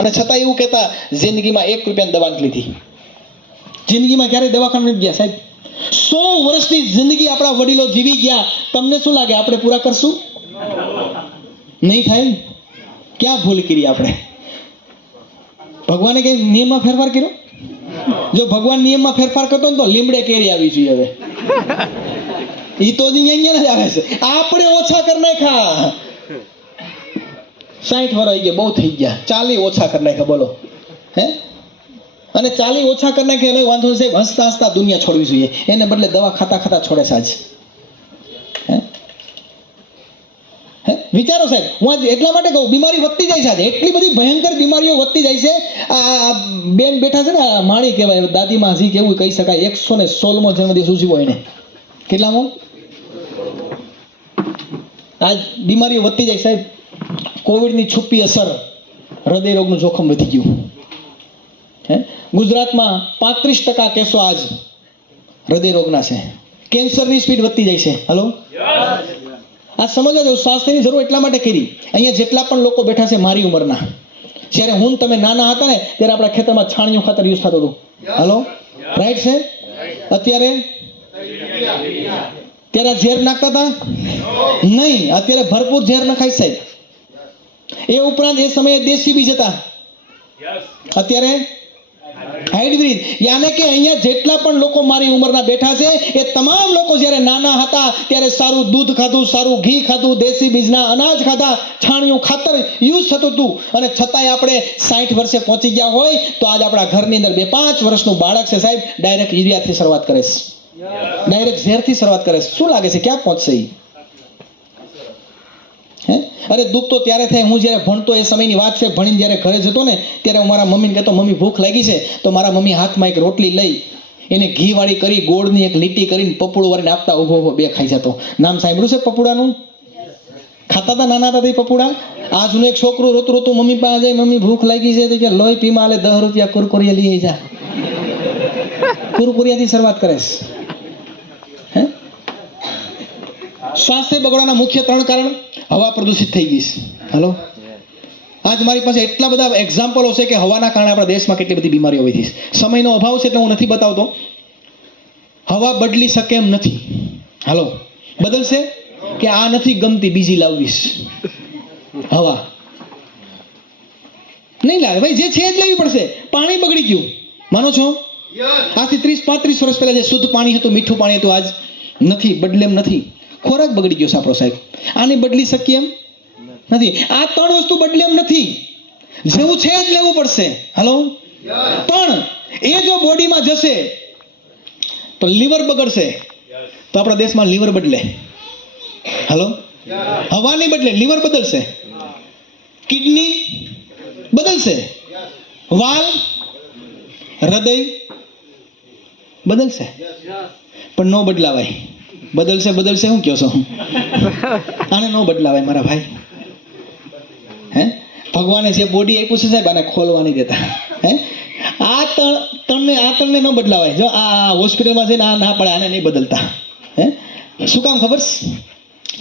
અને છતાં એવું કહેતા જિંદગીમાં 1 રૂપિયાની દવા નથી લીધી. જિંદગીમાં ક્યારેય દવાખાને નથી ગયા સાહેબ. 100 વર્ષની જિંદગી આપણા વડીલો જીવી ગયા. તમને શું લાગે આપણે પૂરા કરશું? નહીં થાય. ક્યાં ભૂલ કરી આપણે? ભગવાને કઈ નિયમમાં ફેરફાર કર્યો? જો ભગવાન નિયમમાં ફેરફાર કરતો ને તો લીમડે કેરી આવી જોઈએ હવે. એ તો અહીંયા જ આવે છે. આપણે ઓછા કરી નાખ્યા. 60 વર્ષ આવી ગયા, બહુ થઈ ગયા. 40 ઓછા કરી નાખ્યા, બોલો. હે? અને 40 ઓછા કરી નાખ્યા એટલે વાંધો સાહેબ, હસતા હસતા દુનિયા છોડવી જોઈએ. એને બદલે દવા ખાતા ખાતા છોડે સાજ. વિચારો સાહેબ, હું આજ એટલા માટે કહું, બીમારી વધતી જાય છે આજે. એટલી બધી ભયંકર બીમારીઓ વધતી જાય છે. આ બેન બેઠા છે ને, માણી કહેવાય, દાદીમાં હજી કેવું કહી શકાય, 116મો જન્મદિવસ ઉજવો એને. કેટલામો? આજ બીમારીઓ વધતી જાય સાહેબ. કોવિડની છુપી અસર, હૃદય રોગનું જોખમ વધી ગયું. ગુજરાતમાં 35% કેસો આજ હૃદય રોગના છે. કેન્સરની સ્પીડ વધતી જાય છે. હલો, આ સમજવા જાવ, સ્વાસ્થ્યની જરૂર એટલા માટે કરી. અહીંયા જેટલા પણ લોકો બેઠા છે મારી ઉંમરના, જ્યારે હું તમે નાના હતા ને ત્યારે આપણા ખેતરમાં છાણિયું ખાતર યુઝ થતું હતું. હલો, રાઈટ છે? અત્યારે ઝેર નાખતા હતા? નહીં. અત્યારે ભરપૂર ઝેર નખાય સાહેબ. એ ઉપરાંત એ સમયે દેશી બીજ હતા. અત્યારે હાઇબ્રિડ. યાને કે અહીંયા જેટલા પણ લોકો મારી ઉંમરના બેઠા છે એ તમામ લોકો જ્યારે નાના હતા ત્યારે સારું દૂધ ખાધું, સારું ઘી ખાધું, દેશી બીજના અનાજ ખાધા, છાણિયું ખાતર યુઝ થતું હતું. અને છતાંય આપણે 60 વર્ષે પહોંચી ગયા હોય તો આજ આપણા ઘરની અંદર 2-5 વર્ષનું બાળક છે સાહેબ, ડાયરેક્ટ યુરિયાથી શરૂઆત કરે છે, ડાયરેક્ટ ઝેરથી શરૂઆત કરે છે. શું લાગે છે ક્યાં પહોંચશે એ? અરે દુઃખ તો ત્યારે થાય, હું જ્યારે ભણતો એ સમયની વાત છે. ભણીને જ્યારે ઘરે જતો ને ત્યારે હું મારા મમ્મીને કહેતો, મમ્મી ભૂખ લાગી છે. તો મારા મમ્મી હાથમાં એક રોટલી લઈ એને ઘીવાળી કરી, ગોળની એક લીટી કરીને પપોડું વાળીને આપતા, ઉભો ઉભો 2 ખાઈ જતો. નામ સાંભળ્યું છે પપોડાનું? ખાતા હતા નાના હતા તે પપોડા? આજનું એક છોકરું રોતું રોતું મમ્મી પાસે જાય, મમ્મી ભૂખ લાગી છે તો કે લોહી પીમાં આલે 10 રૂપિયા કુરકુરિયા લઈ જા. કુરકુરિયાથી શરૂઆત કરે છે. સ્વાસ્થ્ય બગડવાના મુખ્ય 3 કારણ. હવા પ્રદૂષિત થઈ ગઈ છે. હલો, આજ મારી પાસે એટલા બધા એક્ઝામ્પલો છે કે હવાના કારણે આપણા દેશમાં કેટલી બધી બીમારીઓ વધી છે. સમયનો અભાવ છે એટલે હું નથી બતાવતો. હવા બદલી શકે એમ નથી. હલો, બદલશે કે આ નથી ગમતી બીજી લાવીશ? હવા નહીં લાવે ભાઈ, જે છે એ જ લેવી પડશે. પાણી બગડી ગયું, માનો છો? આજથી 30-35 વર્ષ પહેલા જે શુદ્ધ પાણી હતું, મીઠું પાણી હતું, આજ નથી, બદલે એમ નથી. ખોરાક બગડી ગયો સાપરો સાહેબ, આને બદલી શકીએ એમ નથી. આ 3 વસ્તુ બદલે એમ નથી. જેવું છે જ લેવું પડશે. હલો, પણ એ જો બોડીમાં જશે તો લીવર બગડશે. તો આપણા દેશમાં લીવર બદલે. હલો, હવાની બદલે લીવર બદલશે, કિડની બદલશે, વાલ, હૃદય બદલશે, પણ ન બદલાવાય. બદલશે શું કહો છો? આને ન બદલાવાય મારા ભાઈ. ભગવાને જે બોડી આપ્યું છે સાહેબ, આને ખોલવા નહીં દેતા. આ ત્રણને ન બદલાવાય. જો આ હોસ્પિટલમાં જઈને આ ના પડે, આને નહીં બદલતા. શું કામ ખબર?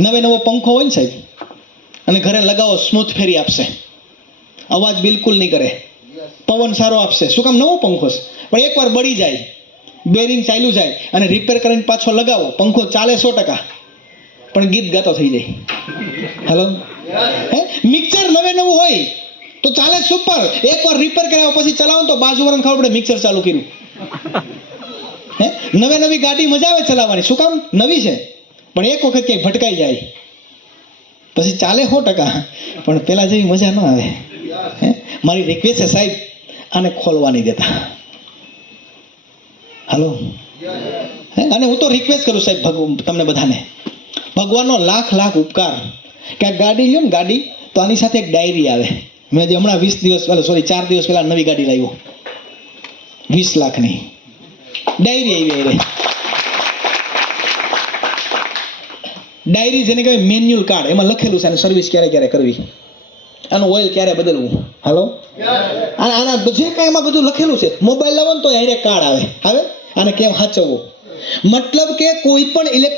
નવો પંખો હોય ને સાહેબ, અને ઘરે લગાવો, સ્મૂથ ફેરી આપશે, અવાજ બિલકુલ નહીં કરે, પવન સારો આપશે. શું કામ? નવો પંખો છે. પણ એકવાર બળી જાય, બેરિંગ ચાલ્યું જાય અને રિપેર કરીને પાછો લગાવો, પંખો ચાલે 100%, પણ ગીત ગાતો થઈ જાય. હલો, મિક્સર નવું હોય તો ચાલે સુપર. એકવાર રિપેર કરાવો પછી ચલાવો તો બાજુવાળાને ખબર પડે મિક્સર ચાલુ કર્યું. નવી ગાડી મજા આવે ચલાવવાની. શું કામ? નવી છે, પણ એક વખત ક્યાંય ભટકાઈ જાય પછી ચાલે 100%, પણ પેલા જેવી મજા ન આવે. મારી રિક્વેસ્ટ છે સાહેબ, આને ખોલવા નહીં દેતા. હલો, અને હું તો રિક્વેસ્ટ કરું સાહેબ તમને બધાને, ભગવાનનો લાખ ઉપકાર કે આ ગાડી લ્યો ને, ગાડી તો આની સાથે એક ડાયરી આવે. મેં હમણાં 4 દિવસ પહેલા નવી ગાડી લાવ્યો, 20 લાખની ડાયરી આવી. ડાયરી જેને કહેવાય મેન્યુઅલ કાર્ડ, એમાં લખેલું છે આની સર્વિસ ક્યારે કરવી, આનું ઓઇલ ક્યારે બદલવું. હલો, આના જે કાંઈ એમાં બધું લખેલું છે. મોબાઈલ લાવો ને તો એને કાર્ડ આવે, આને કેમ સાચવવું. મતલબ કે કોઈ પણ